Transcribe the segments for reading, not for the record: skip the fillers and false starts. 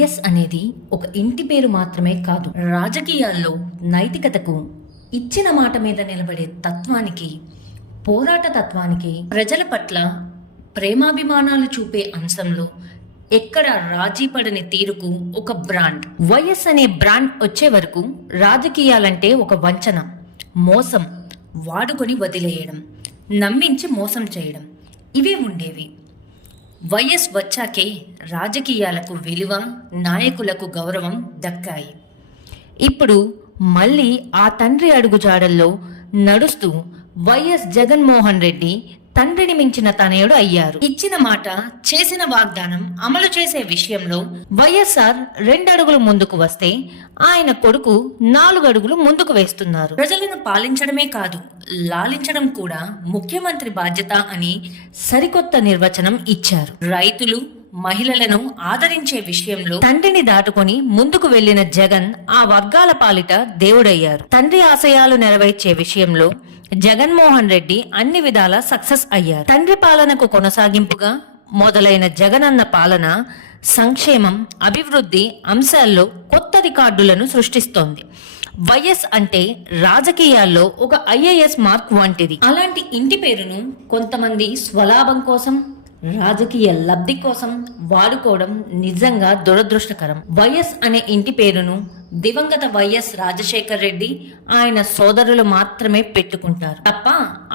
YS అనేది ఒక ఇంటి పేరు మాత్రమే కాదు, రాజకీయాల్లో నైతికతకు, ఇచ్చిన మాట మీద నిలబడే తత్వానికి, పోరాట తత్వానికి, ప్రజల పట్ల ప్రేమాభిమానాలు చూపే అంశంలో ఎక్కడ రాజీ పడని తీరుకు ఒక బ్రాండ్. వైఎస్ అనే బ్రాండ్ వచ్చే వరకు రాజకీయాలంటే ఒక వంచన, మోసం, వాడుకొని వదిలేయడం, నమ్మించి మోసం చేయడం, ఇవే ఉండేవి. వైఎస్ వచ్చాకే రాజకీయాలకు విలువ, నాయకులకు గౌరవం దక్కాయి. ఇప్పుడు మళ్ళీ ఆ తండ్రి అడుగుజాడల్లో నడుస్తూ వైఎస్ జగన్మోహన్ రెడ్డి తండ్రిని మించిన తనయుడు అయ్యారు. ఇచ్చిన మాట, చేసిన వాగ్దానం అమలు చేసే విషయంలో వైఎస్ఆర్ 2 అడుగులు ముందుకు వస్తే ఆయన కొడుకు 4 అడుగులు ముందుకు వేస్తున్నారు. ప్రజలను పాలించడమే కాదు, లాలించడం కూడా ముఖ్యమంత్రి బాధ్యత అని సరికొత్త నిర్వచనం ఇచ్చారు. రైతులు, మహిళలను ఆదరించే విషయంలో తండ్రిని దాటుకొని ముందుకు వెళ్లిన జగన్ ఆ వర్గాల పాలిట దేవుడయ్యారు. తండ్రి ఆశయాలు నెరవేర్చే విషయంలో జగన్మోహన్ రెడ్డి అన్ని విధాలా సక్సెస్ అయ్యారు. తండ్రి పాలనకు కొనసాగింపుగా మొదలైన జగనన్న పాలన సంక్షేమం, అభివృద్ధి అంశాల్లో కొత్త రికార్డులను సృష్టిస్తోంది. వైఎస్ అంటే రాజకీయాల్లో ఒక ఐఏఎస్ మార్క్ వంటిది. అలాంటి ఇంటి పేరును కొంతమంది స్వలాభం కోసం, రాజకీయ లబ్ధి కోసం వాడుకోవడం నిజంగా దురదృష్టకరం. వైఎస్ అనే ఇంటి పేరును దివంగత వైఎస్ రాజశేఖర్ రెడ్డి, ఆయన సోదరులు మాత్రమే పెట్టుకుంటారు తప్ప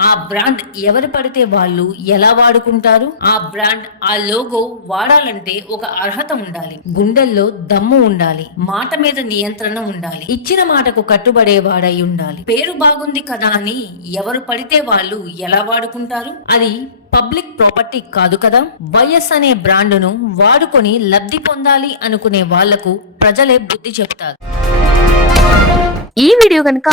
ఆ బ్రాండ్ ఎవరు పడితే వాళ్ళు ఎలా వాడుకుంటారు? ఆ బ్రాండ్, ఆ లోగో వాడాలంటే ఒక అర్హత ఉండాలి, గుండెల్లో దమ్ము ఉండాలి, మాట మీద నియంత్రణ ఉండాలి, ఇచ్చిన మాటకు కట్టుబడే వాడై ఉండాలి. పేరు బాగుంది కదా అని ఎవరు పడితే వాళ్ళు ఎలా వాడుకుంటారు? అది పబ్లిక్ ప్రాపర్టీ కాదు కదా. వైఎస్ అనే బ్రాండును వాడుకొని లబ్ధి పొందాలి అనుకునే వాళ్లకు ప్రజలే బుద్ధి చెప్తారు. ఈ వీడియో కనుక